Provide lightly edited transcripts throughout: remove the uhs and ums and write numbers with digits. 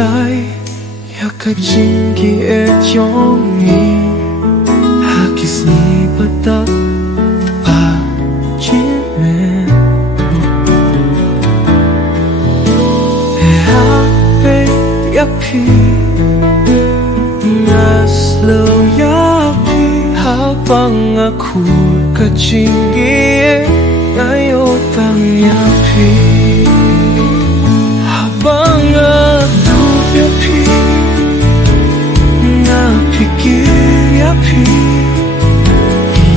Valentine Yaka Jingieit yung ngim Hakis ni patak pa jimen Phikir Iaphi Naslo Iaphi Habang ako ka Jingieit Ngayon pang Iaphi Habang Kdup Iaphi Na Phikir Iaphi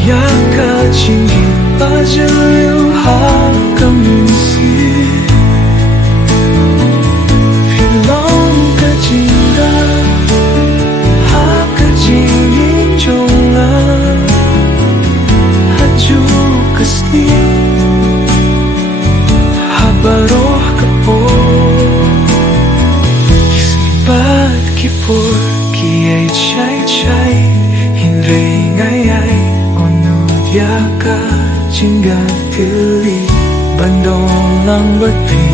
Iyaka jingieit jemnud khasimusic Phalang ka jinda Haka jinginjonga Haju kasni Haba roh kapo Kislipat kipur Kiai chai Hinray ngayay Onud yaka Jinggat pili Bandong lang berpi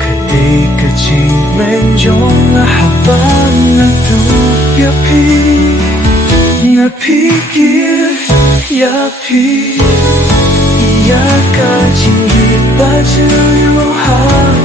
Kadai kajing menjong Habang Kdup Iaphi Nga Phikir Iaphi Iyaka jingieit jemnud